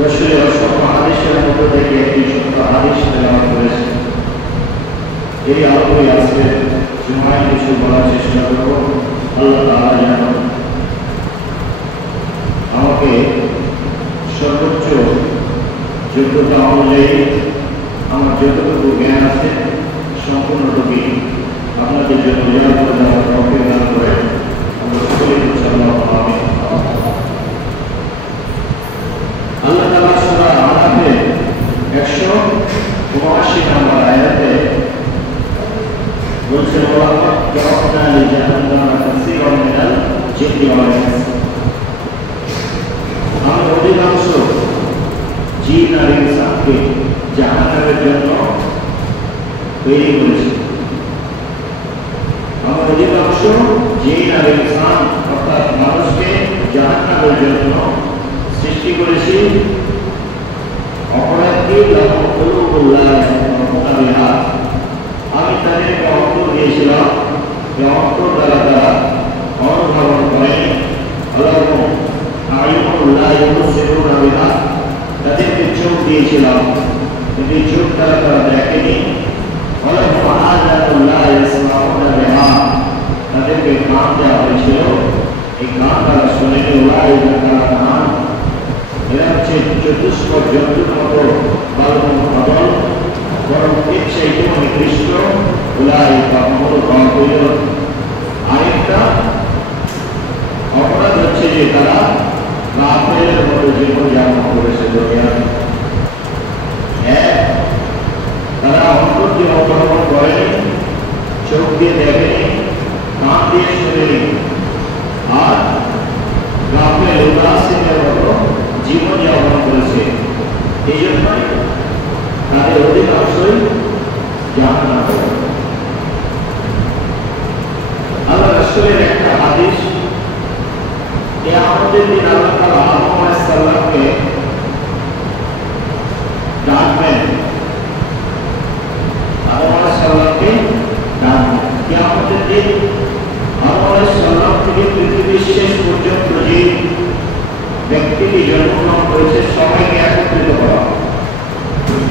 রসুলের অসংখ্য হাদিসের মধ্য থেকে একটি ছোট্ট হাদিস তেলাওয়াত করেছেন। এই আলোকে আজকে জুমায় কিছু বলার চেষ্টা করব। আল্লাহ তাআলা যেন আমাকে সর্বোচ্চ যোগ্যতা অনুযায়ী আমার যতটুকু জ্ঞান আছে সম্পূর্ণটুকুই আপনাদের জন্য উজাড় করে দেওয়ার তৌফিক দান করে আমরা সকলেই ইনশাআল্লাহ আমিন। আল্লাহ তাআলা সূরা আরাফে 179 নম্বর আয়াতে বলছেন, ওয়ালাকাদ জাআলনা লিজাহান্নামা কাসীরাম মিনাল জিন্নি ওয়াল ইনস। আমি অধিকাংশ জিন আর ইনসানকে জাহান্নামের জন্য তৈরি করেছি। আমার অধিকাংশ জিন আর ইনসান অর্থাৎ মানুষকে জাহান্নামের জন্য সৃষ্টি করেছি। অপরাধী লাহুম কুলুবুন লা ইয়াফকাহুনা বিহা, আমি তাদেরকে অন্তর দিয়েছিলাম যে অন্তর দ্বারা তারা অনুধাবন করে। লাহুম আ'য়ুনুন লা ইউবসিরুনা বিহা, তাদেরকে চোখ দিয়েছিলাম কিন্তু চোখ দ্বারা তারা দেখেনি। লাহুম আযানুন লা ইয়াসমাউনা বিহা, তাদেরকে কান দেওয়া হয়েছিল, এই কান দ্বারা শোনেনি। উলাইকা কালান্নাম, এরা হচ্ছে চতুষ্প জন্তুর মতো, বালুম অদল, বরং এর চাইতে নিকৃষ্ট। উলাইকা হুমুল গাফিলুন, আরেকটা অপরাধ হচ্ছে যে তারা গাফিলের মতো জীবনযাপন করেছে দুনিয়াতে। তারা অন্তর দিয়ে অবলম্বন করেনি, চোখ দিয়ে দেখেনি, কান দিয়ে শোনেনি, আর গাফিল উদাসীনের মতো জীবনযাপন করেছে। এই জন্যই তাদের অধিকাংশই জাহান্নামে। আল্লাহ রাসূলের একটা হাদিস, কিয়ামতের দিন আল্লাহ তাআলা আদম আলাইহিস সালামকে ডাকবেন, আদম আলাইহিস সালামকে ডাকবেন। কিয়ামতের দিন আদম আলাইহিস সালাম থেকে পৃথিবীর শেষ পর্যন্ত যে ব্যক্তিটি জন্মগ্রহণ করেছে সবাইকে একত্রিত করা,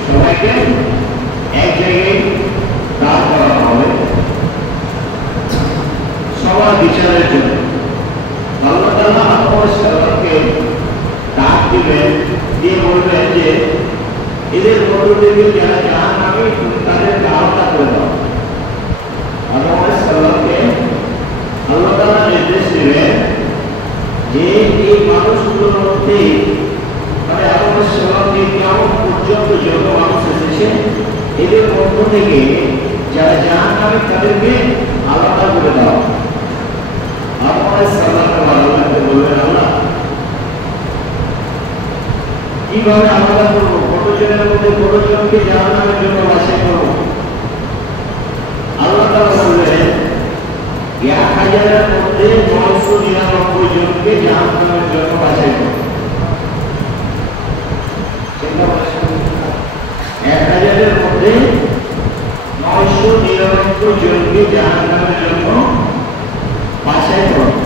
সবাইকে এক জায়গায় দাঁড় করানো হবে সবার বিচারের জন্য। আল্লাহ তাআলা আদম আলাইহিস সালামকে ডাক দিবেন, দিয়ে বলবেন যে এদের মধ্য থেকে যারা জাহান্নামী তুমি তাদেরকে আলাদা করে দাও। আদম আলাইহিস সালামকে আল্লাহ তাআলা নির্দেশ দিবেন যে এই মানুষগুলোর মধ্যে মানে আদম আলাইহিস সালাম থেকে কিয়ামত পর্যন্ত যত মানুষ এসেছে এদের মধ্য থেকে যারা জাহান্নামী তাদেরকে আলাদা করে দাও। আদম আলাইহিস সালামকে আল্লাহকে বলবেন, আল্লাহ কিভাবে আলাদা করবো? কতজনের মধ্যে কতজনকে জাহান্নামের জন্য বাছাই করবো? আল্লাহ তাআলা বললেন 1000-এর মধ্যে 999 জনকে জাহান্নামের জন্য বাছাই করবো। 1000-এর মধ্যে 999 জনকে জাহান্নামের জন্য বাছাই করবো।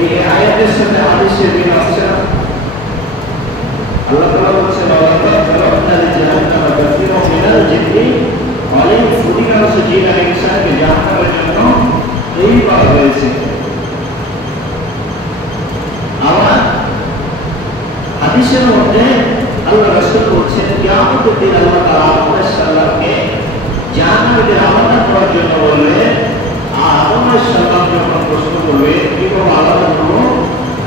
এই আয়াতের সাথে হাদিসের মিল আছে। আল্লাহ তাআলা বলেছেন, ওয়ালাকাদ জাআলনা লিজাহান্নামা কাসীরাম মিনাল জিন্নি ওয়াল ইনস, অধিকাংশ জিন আর ইনসানকে জাহান্নামের জন্য তৈরি করা হয়েছে। আবার হাদিসের মধ্যে আল্লাহ রাসূল বলছেন, কিয়ামতের দিন আল্লাহ তাআলা আদম আলাইহিস সালামকে জাহান্নামে আলাদা করার জন্য বলবেন। আদম আলাইহিস সালাম যখন প্রশ্ন করবে কিভাবে আলাদা করবো,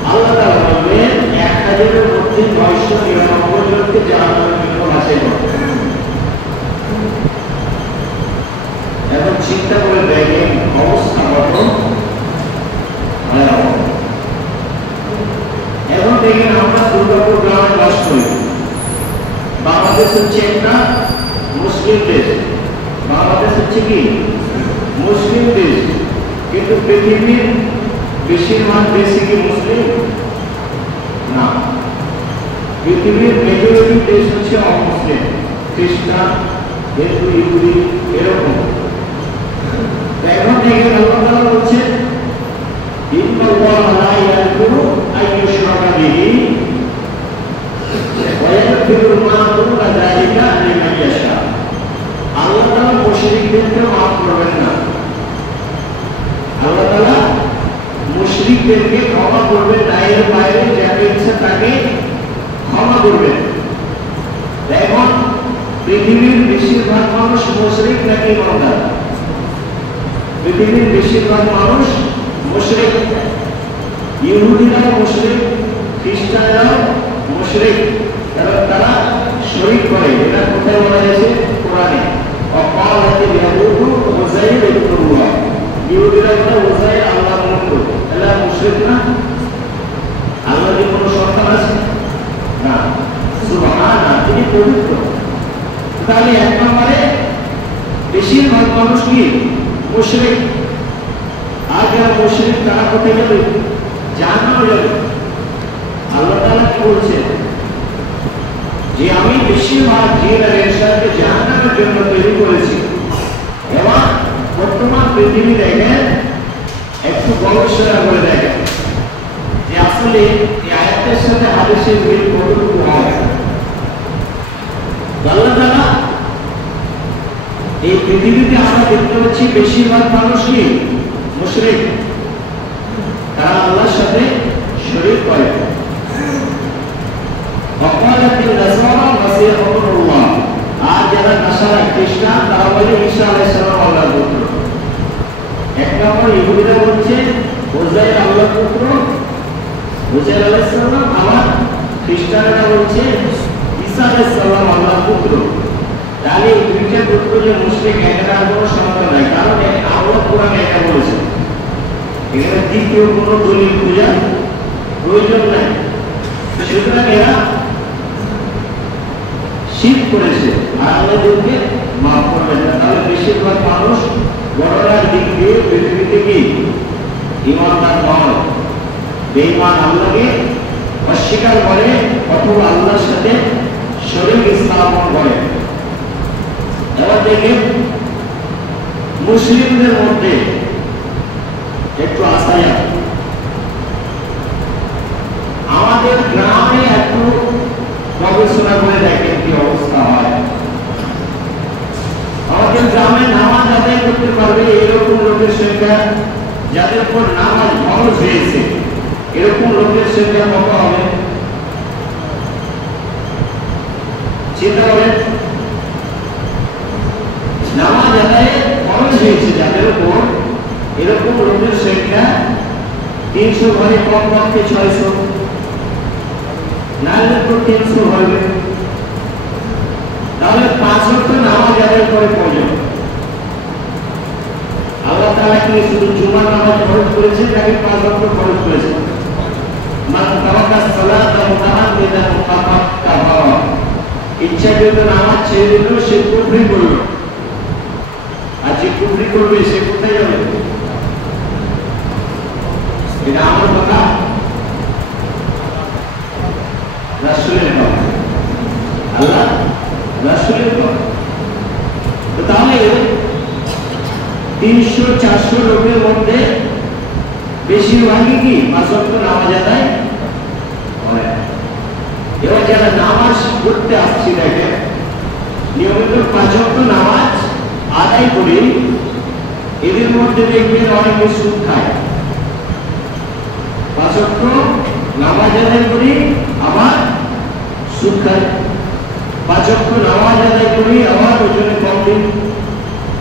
আল্লাহ তাআলা বলবেন 1000-এর মধ্যে 999 জনকে জাহান্নামের জন্য বাছাই করবে। এখন চিন্তা করে দেখেন অবস্থা কত ভয়াবহ। এখন দেখেন আমরা দুর্গাপুর গ্রামে বাস করি। বাংলাদেশ হচ্ছে একটা মুসলিম দেশ, বাংলাদেশ হচ্ছে কি মুসলিম দেশ, কিন্তু পৃথিবীর বেশিরভাগ দেশই কি মুসলিম না। পৃথিবীর মেজরিটি দেশ হচ্ছে অমুসলিম, খ্রিস্টান, হিন্দু, ইহুদি এরকম। এখন দেখেন আল্লাহ তাআলা বলছেন, ইন্নাল্লাহা লা ইয়াগফিরু আন ইউশরাকা বিহি ইয়াগফিরু মা দুনা যালিকা লিমান ইয়াশা। আল্লাহ তাআলা মুশরিকদেরকে মাফ করবেন না। আল্লাহ তাআলা মুশরিকদেরকে ক্ষমা করবেন না, এর বাইরে যাকে ইচ্ছা তাকে ক্ষমা করবেন। এখন পৃথিবীর বেশিরভাগ মানুষ মুশরিক নাকি ইমানদার? পৃথিবীর বেশিরভাগ মানুষ মুশরিক। ইহুদিরাও মুশরিক, খ্রিস্টানরাও মুশরিক, কারণ তারা শরীক করে। এটা কোথায় বলা হয়েছে? কোরআনে। অকালাতিল ইয়াহুদু উযাইর ইবনুল্লাহ। ইহুদিরা বলে উযাইর আল্লাহর পুত্র। তাহলে মুশরিক না? আল্লাহর কি কোনো সন্তান আছে? না। সুবহানাল্লাহ, তিনি পবিত্র। তাহলে এক নম্বরে বেশিরভাগ মানুষ কি মুশরিক। আর যারা মুশরিক তারা কোথায় যাবে? জাহান্নামে যাবে। আল্লাহ তাআলা কি বলছেন? যে আমি বেশিরভাগ জিন আর ইনসানকে জাহান্নামের জন্য তৈরি করেছি। এবং বর্তমান পৃথিবী দেখেন, একটু গবেষণা করে দেখেন যে আসলে এই আয়াতের সাথে হাদিসের মিল কতটুকু হয়। আল্লাহ তাআলা এই পৃথিবীতে আমরা দেখতে পাচ্ছি বেশিরভাগ মানুষ কি মুশরিক। তারা আল্লাহর সাথে শরীক করে। ওয়াকালাতিন নাসারা মাসীহ ইবনুল্লাহ। আর যারা নাসারা খ্রিস্টান তারা বলে ঈসা আলাইহিস সালাম আল্লাহর পুত্র। এক নম্বর ইহুদিরা বলছে উযাইর আল্লাহর পুত্র, উযাইর আলাইহিস সালাম। আবার খ্রিস্টানরা বলছে ঈসা আলাইহিস সালাম আল্লাহর পুত্র। তাহলে এই দুইটা পুত্র যে মুশরিক, এটার কোনো সন্দেহ নাই, কারণ আল্লাহ কোরআনে এটা বলেছে। এখানে দ্বিতীয় কোনো দলিল খোঁজার প্রয়োজন নাই। সুতরাং এরা শিরক করেছে আর আল্লাহকে মাফ করবেন না। তাহলে বেশিরভাগ মানুষ গণনার দিক দিয়ে পৃথিবীতে কি ঈমানদার নয়, বেঈমান, আল্লাহকে অস্বীকার করে অথবা আল্লাহর সাথে শরীক স্থাপন করে। এবার দেখেন মুসলিমদের মধ্যে একটু আসায় আমাদের গ্রামে একটু গবেষণা করে দেখেন কি অবস্থা হয়। আমাদের গ্রামে নামাজ আদায় করতে পারবে এরকম লোকের সংখ্যা, যাদের উপর নামাজ ফরজ হয়েছে, এরকম লোকের সংখ্যা কত হবে? চিন্তা করেন। নামাজ আদায় ফরজ হয়েছে যাদের উপর, এরকম লোকের সংখ্যা 300 ঘরে কম পক্ষে 600, নাহলে তো 300 হবে। তাহলে 5 ওয়াক্ত নামাজ আদায় করে প্রয়োজন। আল্লাহ তাআলা কি শুধু জুমার নামাজ ফরজ করেছেন নাকি 5 ওয়াক্ত ফরজ করেছেন? মান তারাকা সালাতা মুতাআম্মিদান ফাকাদ কাফারা। ইচ্ছাকৃত নামাজ ছেড়ে দিল, সে কুফরি করলো। আর যে কুফরি করবে সে কোথায় যাবে? এটা আমার কথা, রাসূলের কথা, আল্লাহ রাসূলের কথা। তাহলে 300-400 লোকের মধ্যে বেশিরভাগই কি 5 ওয়াক্ত নামাজ আদায় করে। এবার যারা নামাজ পড়তে আসছি দেখেন, নিয়মিত 5 ওয়াক্ত নামাজ আদায় করি, এদের মধ্যে দেখবেন অনেকে সুদ খায়। 5 ওয়াক্ত নামাজ আদায় করি আবার সুদ খায়। 5 ওয়াক্ত নামাজ আদায় করি আবার ওজনে কম দিন।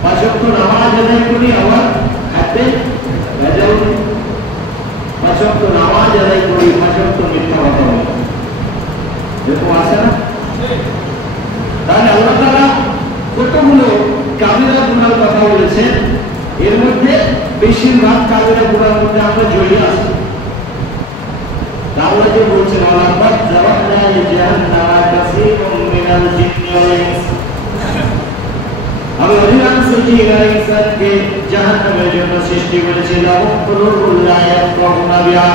5 ওয়াক্ত নামাজ আদায় করি আবার খাদ্যে ভেজাল দিন। 5 ওয়াক্ত নামাজ আদায় করি, 5 ওয়াক্ত মিথ্যা কথা বলি। এরকম আছে না? তাহলে আল্লাহ তাআলা কতগুলো কাবিরা গুনার কথা বলেছেন, এর মধ্যে বেশিরভাগ কাবিরা গুনার মধ্যে আমরা জড়িয়ে আছি। আল্লাহ যে বলছেন ওয়ালাকাদ যারানা লিজাহান্নামা কাসীরুম মিনাল জিন্নি ওয়াল ইনস। আমি অধিকাংশ জিন আর ইনসানকে জাহান্নামের জন্য সৃষ্টি করেছি। লাহুম কুলুবুন লা ইয়াফকাহুনা বিহা।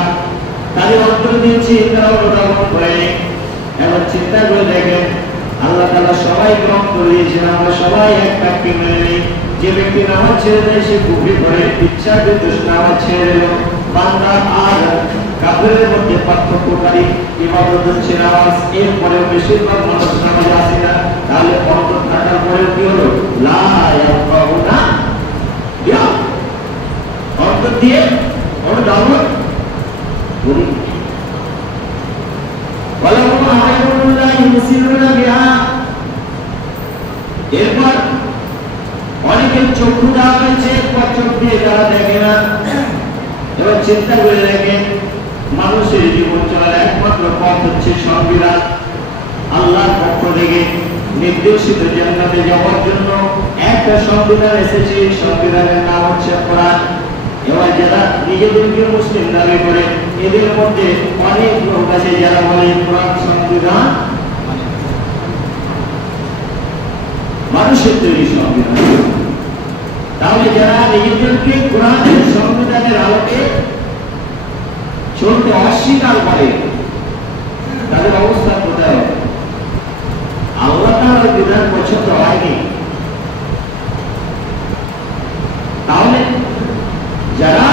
তাদের অন্তর দিয়েছি, তারা অনুধাবন করেনি। এবার চিন্তা করে দেখেন, আল্লাহ তাআলা সবাই গ্রহণ করে দিয়েছেন, আমরা সবাই এক বাক্যে মেনে নিই। যে ব্যক্তি নামাজ ছেড়ে দেয় সে কুফরি করে, ইচ্ছাকৃত নামাজ ছেড়ে দিল। বান্দা আর কাফেরের মধ্যে পার্থক্যকারী ইবাদত হচ্ছে নামাজ। এরপরেও বেশিরভাগ মানুষ নামাজে আসে না, তাহলে অন্তর থাকার পরেও কি হলো? লা ইয়াফাউনা বিহা, অন্তর দিয়ে কোনো দাওয়াত করি। ওয়ালাহুম আ'য়ুনুন লা ইউবসিরুনা বিহা, এরপর অনেকের চক্ষু দেওয়া হয়েছে, চোখ দিয়ে তারা দেখে না। এবার চিন্তা করে দেখেন, মানুষের জীবন চলার একমাত্র পথ হচ্ছে সংবিধান। আল্লাহর পক্ষ থেকে নির্দেশিত জান্নাতে যাওয়ার জন্য একটা সংবিধান এসেছে, সংবিধানের নাম হচ্ছে কোরআন। এবার যারা নিজেদেরকে মুসলিম দাবি করে, এদের মধ্যে অনেক লোক আছে যারা বলে কোরআন সংবিধান মানুষের তৈরি সংবিধান। তাহলে যারা নিজেদেরকে কোরআনের সংবিধানের আলোকে চলতে অস্বীকার করে, তাদের অবস্থা কোথায় হবে? আল্লাহ তাআলার বিধান পছন্দ হয়নি। তাহলে যারা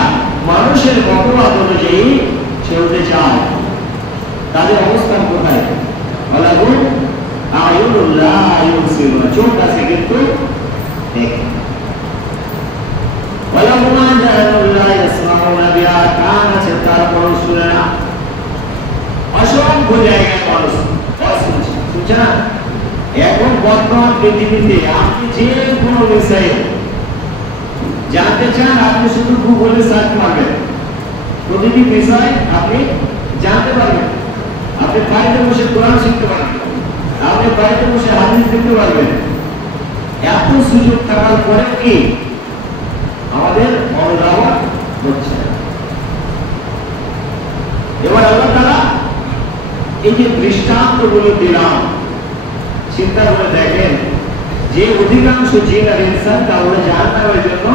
মানুষের মতবাদ অনুযায়ী চলতে চায়, তাদের অবস্থান কোথায়? ওয়ালাহুম আ'য়ুনুন লা ইউবসিরুনা, চোখ আছে কিন্তু দেখে। ওয়ালাহুম আযানুন লা ইয়াসমাউনা বিহা, কান আছে তারপরও শুনে না। অসংখ্য জায়গায় মানুষ শুনছে না। এখন বর্তমান পৃথিবীতে আপনি যে কোনো বিষয়ে জানতে চান, আপনি শুধু গুগলে সার্চ করবেন, প্রতিটি বিষয় আপনি জানতে পারবেন। আপনি বাড়িতে বসে কোরআন শিখতে পারবেন, আপনি বাড়িতে বসে হাদিস দেখতে পারবেন। এত সুযোগ থাকার পরে কি আমাদের মনোভাব হচ্ছে? এবার আল্লাহ তাআলা এই যে দৃষ্টান্তগুলো দিলাম, চিন্তা করে দেখেন যে অধিকাংশ জিন আর ইনসানকে আল্লাহ জাহান্নামের জন্য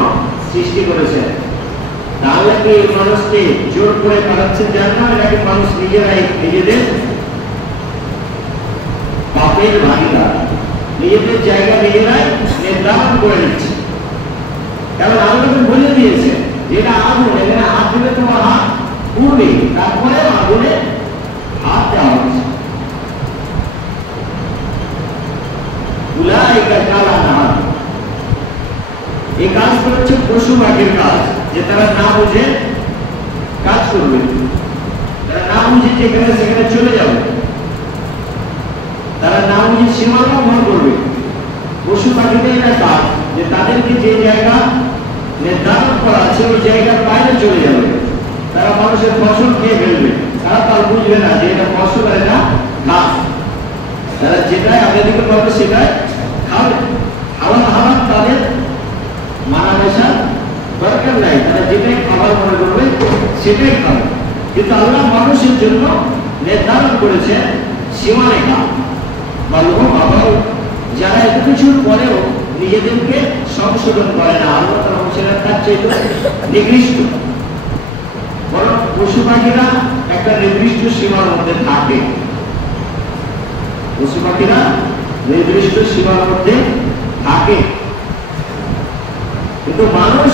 সৃষ্টি করেছেন, তাহলে কি এই মানুষকে জোর করে পাঠাচ্ছেন জাহান্নামে, নাকি মানুষ নিজেরাই নিজেদের পাপের ভাগীদার, নিজেদের জায়গা নিজেরাই নির্ধারণ করে নিচ্ছে? কারণ আল্লাহ বলে দিয়েছে যেটা আগুন, এখানে হাত দিলে তোমার হাত পুড়বে, তারপরে আগুনে হাত দেওয়া হচ্ছে। উলাইকা কালানার, এই কাজটা হচ্ছে পশু পাখির কাজ, যে তারা না বুঝে কাজ করবে, তারা না বুঝে যেখানে সেখানে চলে যাবে, তারা না বুঝে সীমা লঙ্ঘন করবে। পশু পাখিদের এটা কাজ যে তাদেরকে যে জায়গা নির্ধারণ করা আছে ওই জায়গার বাইরে চলে যাবে, তারা মানুষের ফসল খেয়ে ফেলবে, তারা তার বুঝবে না যে এটা ফসল আর এটা ঘাস। তারা যেটাই আবেদিকে পাবে সেটাই খাবে, খাবার তাদের মানা বসার দরকার নাই, তারা যেটাই খাবার মনে করবে সেটাই খাবে। কিন্তু আল্লাহ মানুষের জন্য নির্ধারণ করেছে সীমারেখা বা লোক, যারা এত কিছুর পরেও নিজেদেরকে সংশোধন করে না, আল্লাহ তাআলা বলেছেন তার চাইতে নিকৃষ্ট। বরং পশু পাখিরা একটা নির্দিষ্ট সীমার মধ্যে থাকে, পশু পাখিরা নির্দিষ্ট সীমার মধ্যে থাকে, কিন্তু মানুষ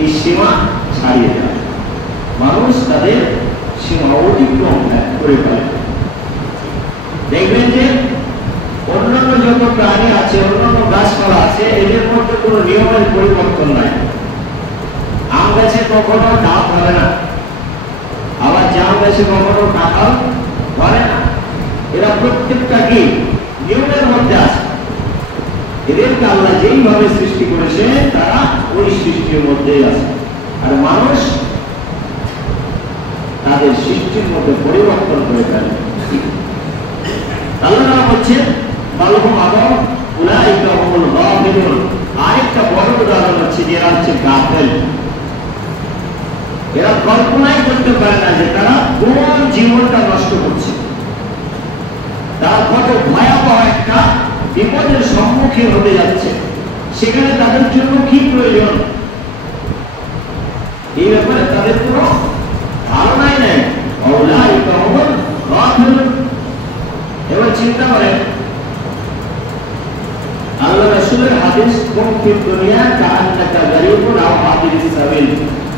এই সীমা ছাড়িয়ে যায়, মানুষ তাদের সীমা অতিক্রম করে ফেলে। দেখবেন যে অন্যান্য যত প্রাণী আছে, অন্যান্য গাছপালা আছে, এদের মধ্যে কোনো নিয়মের পরিবর্তন নাই। আম গাছে কখনো ডাব ধরে না, আবার জাম গাছে কখনো কাঁঠাল ধরে না। এরা প্রত্যেকটা কি নিয়মের মধ্যে আছে। এদেরকে আল্লাহ যেইভাবে সৃষ্টি করেছে তারা ওই সৃষ্টির মধ্যেই আছে। আর মানুষ তাদের সৃষ্টির মধ্যে পরিবর্তন করে ফেলে। আল্লাহ বলছেন বালহুম আদম উলাইকা হুমুল গাফিলুন, আরেকটা বড় উদাহরণ হচ্ছে যে এরা হচ্ছে গাফেল। এরা কল্পনাই করতে পারে না যে তারা কোন জীবনটা নষ্ট করছে, তারা কত ভয়াবহ একটা বিপদের সম্মুখীন হতে যাচ্ছে, সেখানে তাদের জন্য কি প্রয়োজন এই ব্যাপারে তাদের কোনো ধারণাই নেই। উলাইকা হুমুল গাফিলুন। এবার চিন্তা করেন আল্লাহ রাসূলের হাদিস, কুম ফিদ দুনিয়া কাআন্নাকা গারিবুন আও আবিরিস সাবিল,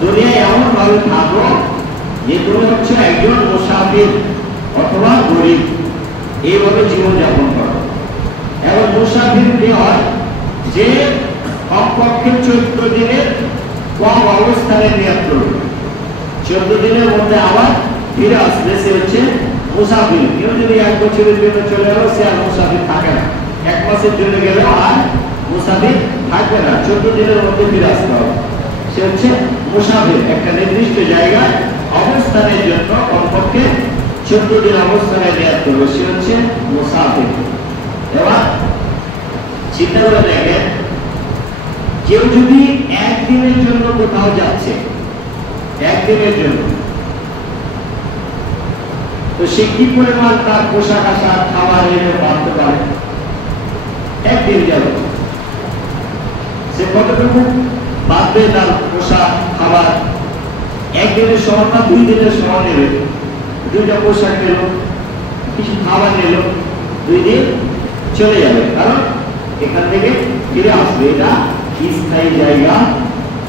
দুনিয়ায় এমন ভাবে থাকো যে তুমি হচ্ছে একজন মুসাফির অথবা গরিব, এইভাবে জীবনযাপন করো। এবং মুসাফির কি হয় যে কমপক্ষে 14 দিনের কম অবস্থানে নিয়োগ করবে, 14 দিনের মধ্যে আবার ফিরে আসলে সে হচ্ছে মুসাফির। কেউ যদি 1 বছরের জন্য চলে গেল সে আর মুসাফির থাকে না, 1 মাসের জন্য গেলেও আর মুসাফির থাকবে না, 14 দিনের মধ্যে ফিরে আসতে হবে। সে হচ্ছে মুসাফির, একটা নির্দিষ্ট জায়গায় অবস্থানের জন্য কমপক্ষে 14 দিন অবস্থানে নিয়োগ করবে, সে হচ্ছে মুসাফির। এবার চিন্তা করে দেখেন, কেউ যদি 1 দিনের জন্য কোথাও যাচ্ছে, 1 দিনের জন্য, তো সে কি পরিমাণ তার পোশাক আশাক খাবার এনে বাঁধতে পারে? 1 দিন যাবে, সে কতটুকু বাঁধবে তার পোশাক খাবার? 1 দিনের সমান না 2 দিনের সমান নেবে। 2টা পোশাক নিল, কিছু খাবার নিল, 2 দিন চলে যাবে, কারণ এখান থেকে ফিরে আসবে, এটা স্থায়ী জায়গা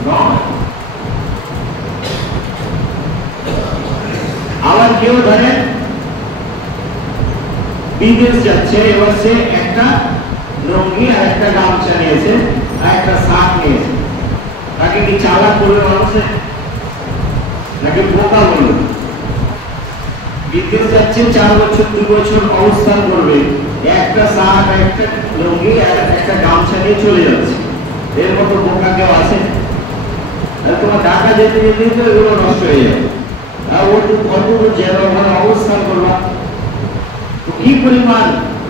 নয়। আবার কেউ ধরেন বিদেশ যাচ্ছে, এবার সে একটা লুঙ্গি আর একটা গামছা নিয়েছে আর একটা শাক নিয়েছে, তাকে কি চালাক করবে মানুষে নাকি বোকা বলবে? বিদেশ যাচ্ছে, 4 বছর 2 বছর অবস্থান করবে, একটা শাক আর একটা লুঙ্গি আর একটা গামছা নিয়ে চলে যাচ্ছে, এর মতো বোকা কেউ আছে? তোমার ঢাকা যেতে যেতে তো এগুলো নষ্ট হয়ে যাবে, আর ওর তো কতগুলো যেভাবে অবস্থান করবা, কি পরিমাণ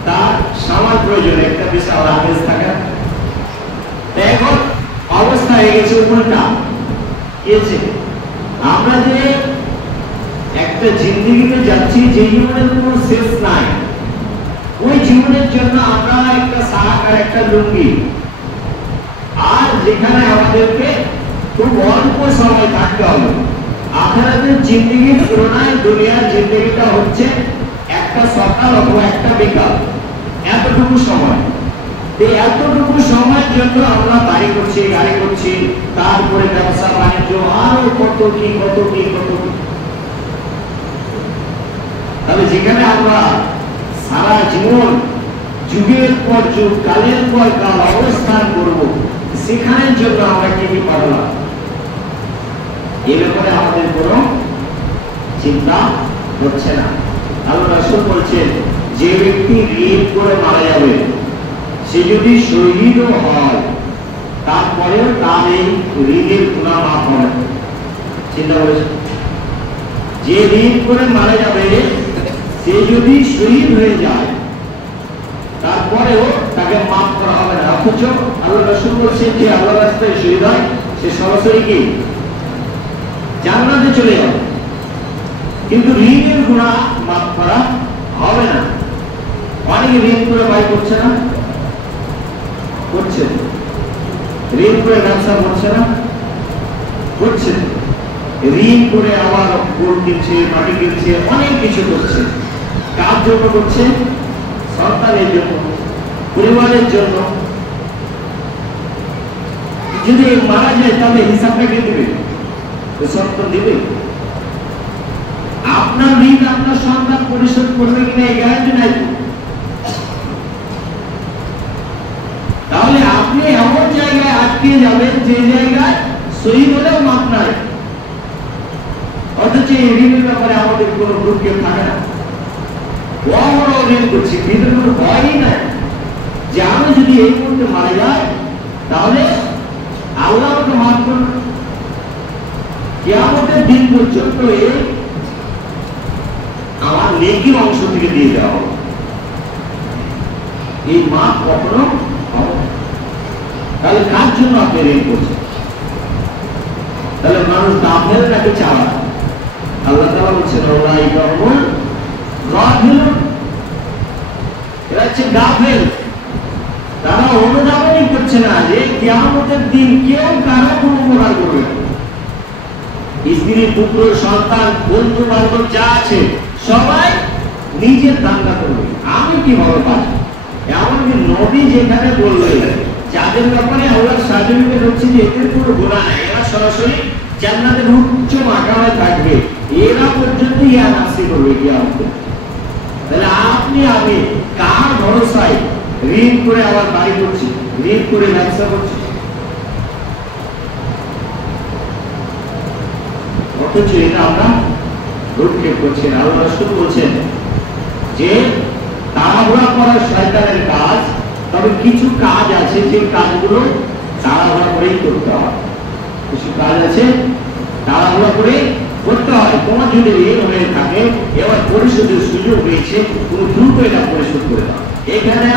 তার সামাল প্রয়োজন, একটা বিশাল আদেশ থাকে। এখন অবস্থা হয়ে গেছে উল্টা, আমরা যে একটা জিন্দেগিতে যাচ্ছি, যে জীবনের কোনো শেষ নাই, ওই জীবনের জন্য আমরা একটা শাক আর একটা লুঙ্গি, আর যেখানে আমাদেরকে খুব অল্প সময় থাকতে হবে। আখিরাতের জিন্দেগির তুলনায় দুনিয়ার জিন্দেগিটা হচ্ছে একটা সকাল অথবা একটা বিকাল, এতটুকু সময়। এই এতটুকু সময়ের জন্য আমরা বাড়ি করছি, গাড়ি করছি, তারপরে ব্যবসা বাণিজ্য, আরো কত কি কত কি কত কি। তাহলে যেখানে আমরা সারা জীবন যুগের পর যুগ, কালের পর কাল অবস্থান করব, সেখানের জন্য আমরা কি কি পারলাম? এ ব্যাপারে আমাদের কোনো চিন্তা হচ্ছে না। আল্লাহ রাসূল বলছেন, যে ব্যক্তি ঋণ করে মারা যাবে, সে যদি শহীদও হয়, তারপরেও তার এই ঋণের গুনাহ মাফ হবে। চিন্তা করেছেন, যে ঋণ করে মারা যাবে সে যদি শহীদ হয়ে যায়, তারপরেও তাকে মাফ করা হবে না। অথচ আল্লাহ রাসূল বলছেন, যে আল্লাহর রাস্তায় শহীদ হয় সে সরাসরি কি জান্নাতে চলে যাবে, কিন্তু ঋণের গুনাহ মাফ করা হবে না। অনেকে ঋণ করে বাড়ি করছে না, করছে, ঋণ করে ব্যবসা করছে না, করছে, ঋণ করে আবার গোল্ড কিনছে, মাটি কিনছে, অনেক কিছু করছে। কার জন্য করছে? সন্তানের জন্য, পরিবারের জন্য। যদি মারা যায় তাহলে হিসাবটা কে দেবে? সন্তান দিবে। আপনার ঋণ আপনার সন্তান পরিশোধ করবে কিনা এই গ্যারান্টি নাই। তাহলে আপনি এমন জায়গায় আটকে যাবেন যে জায়গায় শহীদ হলেও মাপ নাই, অথচ এই ঋণের ব্যাপারে আমাদের কোনো ভ্রুক্ষেপ থাকে না। বড় ঋণ করছি, ভিতরে কোনো ভয়ই নাই যে আমি যদি এই মুহূর্তে মারা যাই তাহলে আল্লাহ আমাকে মাফ করবে। কিয়ামতের দিন পর্যন্ত আমার নেকির অংশ থেকে দিয়ে দেওয়া হবে, এই মাফ কখনো হবে না। তাহলে কার জন্য আপনি ঋণ করছেন? তাহলে মানুষ গাফেল নাকি চালাক? আল্লাহ তাআলা বলছেন, উলাইকা হুমুল গাফিলুন, এরা হচ্ছে গাফেল। তারা অনুধাবনই করছে না যে কিয়ামতের দিন কেউ কারো কোনো উপকার করবে না। স্ত্রী, পুত্র, সন্তান, বন্ধু বান্ধব যা আছে সবাই নিজের দাঙ্গা করবে, আমি কিভাবে পাবো। এমনকি নবী যেখানে বললেন যাদের ব্যাপারে আল্লাহর সার্টিফিকেট হচ্ছে যে এদের কোনো গুনাহ নাই, এরা সরাসরি জান্নাতের উচ্চ মাকামে থাকবে, এরা পর্যন্ত ইয়া নাসি করবে কিয়ামতে। তাহলে আপনি আমি কার ভরসায় ঋণ করে আবার বাড়ি করছি, ঋণ করে ব্যবসা করছি? অথচ এটা আমরা রক্ষে করছেন। আল্লাহ রাসূল বলছেন যে তাড়াহুড়া করা শয়তানের কাজ, তবে কিছু কাজ আছে যে কাজগুলো তাড়াহুড়া করেই করতে হয়। কিছু কাজ আছে তাড়াহুড়া করে করতে হয়। তোমার যদি ঋণ হয়ে থাকে, এবার পরিশোধের সুযোগ হয়েছে, তুমি দ্রুত এটা পরিশোধ করে দাও। এখানে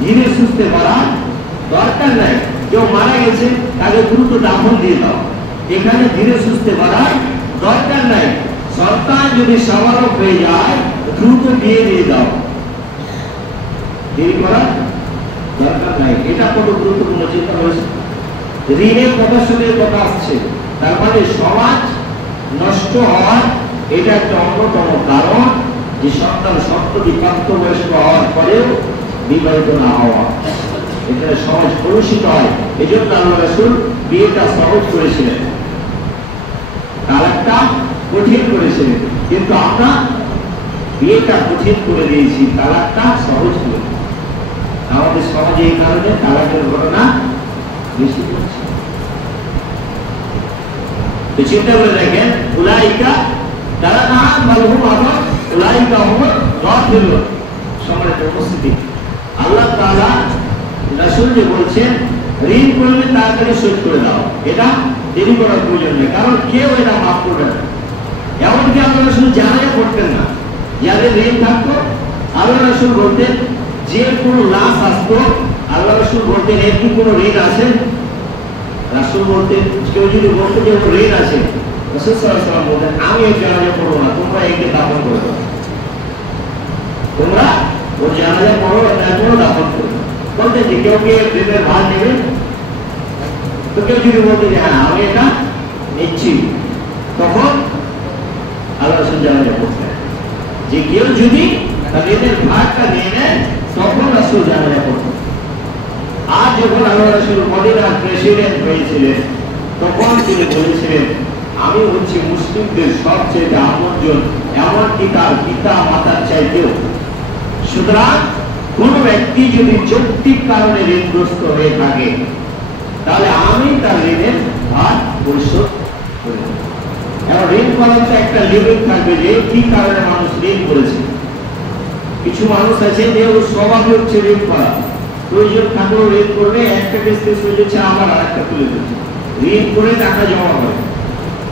ধীরে সুস্থে মারা দরকার নাই। কেউ মারা গেছে, তাকে দ্রুত দাফন দিয়ে দাও। এখানে ধীরে সুস্থে মারা দরকার নাই। সন্তান যদি স্বাভাবিক হয়ে যায়, দ্রুত বিয়ে দিয়ে দাও, দেরি করা দরকার নাই। এটা কত গুরুত্বপূর্ণ চিন্তা হয়েছে। ঋণের প্রদর্শনের কথা আসছে, তার মানে সমাজ নষ্ট হওয়ার এটা একটা অন্যতম কারণ, যে সন্তান সপ্তমী প্রাপ্তবয়স্ক হওয়ার পরেও বিবাহিত না হওয়া। এখানে সমাজ কলুষিত হয়। এই জন্য আল্লাহ রাসূল বিয়েটা সহজ করেছিলেন, তালাকটা কঠিন করেছিলেন। কিন্তু আমরা বিয়েটা কঠিন করে দিয়েছি, তালাকটা সহজ করে। আমাদের সমাজে এই কারণে তালাকের ঘটনা বেশি হচ্ছে। তো চিন্তা করে দেখেন, উলাইকা যারা না মালহুম আদর, উলাইকা হুমুল গাফিলুন। সম্মানিত উপস্থিতি, আল্লাহ তাআলা রাসূল যে বলছেন ঋণ করলে তাড়াতাড়ি শোধ করে দাও, এটা দেরি করার প্রয়োজন নেই, কারণ কেউ এটা মাফ করবে না। এমনকি আল্লাহ রাসূল জানাই করতেন না, যাদের ঋণ থাকতো আল্লাহ রাসূল বলতেন, যে কোনো লাশ আসতো আল্লাহ রাসূল বলতেন এর কি কোনো ঋণ আছে? রাসূল বলতেন, কেউ যদি বলতো যে ওর ঋণ আছে, রাসূল সাল্লাল্লাহু আলাইহি ওয়াসাল্লাম বলতেন আমি এই জানাজা পড়বো না, তোমরা একে দাফন করে দাও, তোমরা ওর জানাজা পড়ো, তারপরে দাফন করো। বলতেন যে কেউ কে ঋণের ভার নেবে? তো কেউ যদি বলতো যে হ্যাঁ আমি এটা নিচ্ছি, তখন আল্লাহ রাসূল জানাজা পড়তেন। যে কেউ যদি ঋণের ভারটা নিয়ে নেয়, তখন রাসূল জানাজা পড়তেন। আর যখন আল্লাহ রাসূল মদিনার প্রেসিডেন্ট হয়েছিলেন, তখন তিনি বলেছিলেন আমি হচ্ছি মুসলিমদের সবচেয়ে আপনজন, এমনকি তার পিতা মাতার চাইতেও। সুতরাং কোন ব্যক্তি যদি যৌক্তিক কারণে ঋণগ্রস্ত হয়ে থাকে, তাহলে আমি তার ঋণের ভার পরিশোধ করে দেব। এখন ঋণ করার তো একটা লিমিট থাকবে, যে কি কারণে মানুষ ঋণ করেছে। কিছু মানুষ আছে যে ওর স্বভাবই হচ্ছে ঋণ করা, প্রয়োজন থাকলেও ঋণ করবে, একটা কিস্তি শেষ হচ্ছে আবার আরেকটা তুলে দিচ্ছে, ঋণ করে টাকা জমা হয়,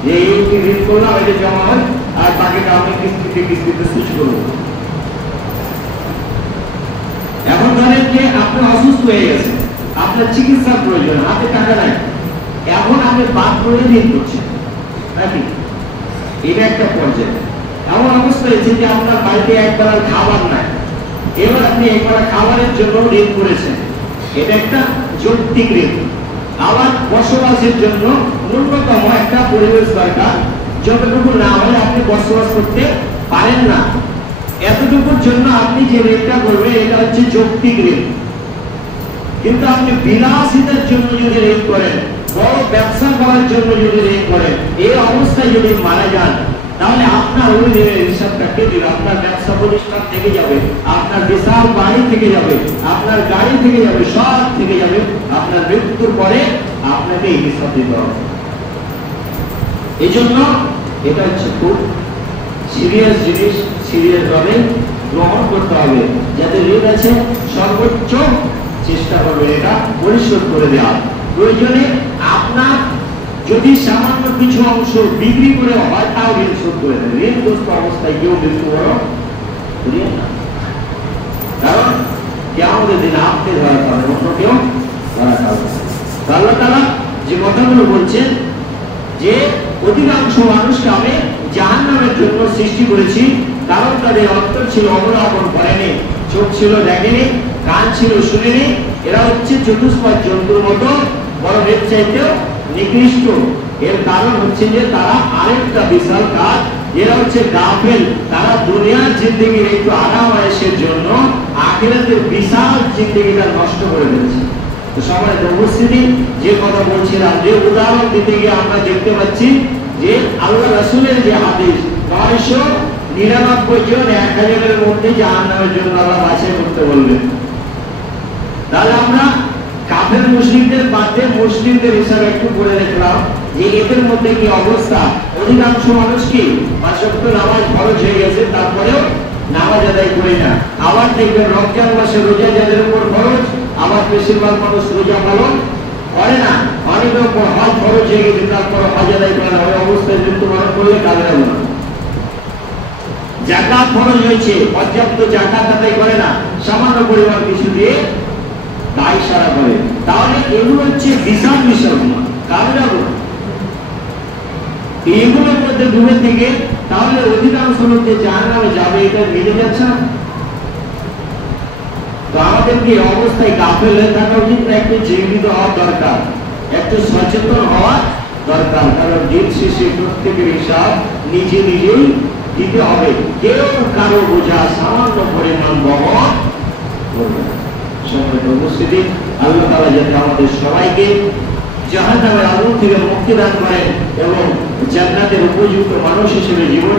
যে এই ঋণ করলাম এটা জমা হয়, আর বাকিটা আমি কিস্তিতে সুইচ করবো। এখন ধরেন যে আপনি অসুস্থ হয়ে গেছে, আপনার চিকিৎসার প্রয়োজন, হাতে টাকা নাই, এখন আপনি বাদ করে ঋণ করছেন নাকি? এটা একটা পর্যায়ে। এমন অবস্থা হয়েছে যে আপনার বাড়িতে একবেলার খাবার নাই, এবার আপনি একবেলা খাবারের জন্য ঋণ করেছেন, এটা একটা যৌক্তিক ঋণ। আবার বসবাসের জন্য ন্যূনতম একটা পরিবেশ দরকার, যতটুকু না হলে আপনি বসবাস করতে পারেন না, এতটুকুর জন্য আপনি যে ঋণটা করবেন এটা হচ্ছে যৌক্তিক ঋণ। কিন্তু আপনি বিলাসিতার জন্য যদি ঋণ করেন, বড় ব্যবসা করার জন্য যদি ঋণ করেন, এই অবস্থায় যদি মারা যান, তাহলে আপনার ওই ঋণের হিসাবটা কে দিবে? আপনার ব্যবসা প্রতিষ্ঠান থেকে যাবে, আপনার বিশাল বাড়ি থেকে যাবে, আপনার গাড়ি থেকে যাবে, সব থেকে যাবে। আপনার মৃত্যুর পরে আপনাকে এই হিসাব দিতে হবে। এই জন্য এটা হচ্ছে খুব সিরিয়াস জিনিস, সিরিয়াস ভাবে গ্রহণ করতে হবে। যাদের ঋণ আছে সর্বোচ্চ চেষ্টা করবে এটা পরিশোধ করে দেওয়া। প্রয়োজনে আপনার যদি সামান্য কিছু অংশ বিক্রি করে হয়, তাও ঋণ শোধ করে দেবে। ঋণগ্রস্ত অবস্থায় কেউ মৃত্যুবরণ করিয়ে না, কারণ কিয়ামতের দিন আপনি ধরা পাবেন, অন্য কেউ ধরা পাবে। আল্লাহ তাআলা যে কথাগুলো বলছেন যে অধিকাংশ মানুষকে আমি জাহান্নামের জন্য সৃষ্টি করেছি, কারণ তাদের অন্তর ছিল অবলম্বন করেনি, চোখ ছিল দেখেনি, কান ছিল শুনেনি। এরা হচ্ছে চতুষ্পদ জন্তুর মতো, বরং এর চাইতেও নিকৃষ্ট। এর কারণ হচ্ছে যে তারা আরেকটা বিশাল কাজ, এরা হচ্ছে গাফেল। তারা দুনিয়ার জিন্দেগির একটু আরাম আয়েশের জন্য আখিরাতের বিশাল জিন্দেগিটা নষ্ট করে ফেলেছে। তো সম্মানিত উপস্থিতি, যে কথা বলছিলাম, যে উদাহরণ দিতে গিয়ে আমরা দেখতে পাচ্ছি যে আল্লাহ রাসূলের যে হাদিস 999 জন 1000-এর মধ্যে জাহান্নামের জন্য আল্লাহ বাছাই করতে বললেন। তাহলে আমরা কাফের মুসলিমদের বাদে মুসলিমদের হিসাবে একটু বলে দেখলাম যে এদের মধ্যে কি অবস্থা। অধিকাংশ মানুষ কি 5 ওয়াক্ত নামাজ ফরজ হয়ে গেছে, তারপরেও নামাজ আদায় করে না। আবার দেখবেন রমজান মাসে রোজা যাদের উপর ফরজ, আবার বেশিরভাগ মানুষ রোজা পালন করে না। অনেকের উপর হজ ফরজ হয়ে গেছে, তারপর হজ আদায় করে না। ওই অবস্থায় মৃত্যুবরণ করলে কাজে লাগবে না। যাকাত ফরজ হয়েছে, পর্যাপ্ত যাকাত আদায় করে না, সামান্য পরিমাণ কিছু দিয়ে দায় সারা করে। তাহলে এগুলো হচ্ছে বিশাল বিষয় কাজের এইগুলোর মধ্যে ডুবে থেকে তাহলে অধিকাংশ লোক যে জাহান্নামে যাবে এটা মিলে যাচ্ছে না। তো আমাদেরকে অবস্থায় গাফেল হয়ে থাকা উচিত না, একটু জীবিত হওয়া দরকার, একটু সচেতন হওয়া দরকার। কারণ দিন শেষে প্রত্যেকের হিসাব নিজে নিজেই দিতে হবে। কেউ কারো বোঝা সামান্য পরিমাণ বহন করবে না। সম্মানিত উপস্থিতি, আল্লাহ তাআলা যাতে আমাদের সবাইকে জাহান্নামের আগুন থেকে মুক্তি দান করেন এবং জান্নাতের উপযুক্ত মানুষ হিসেবে জীবন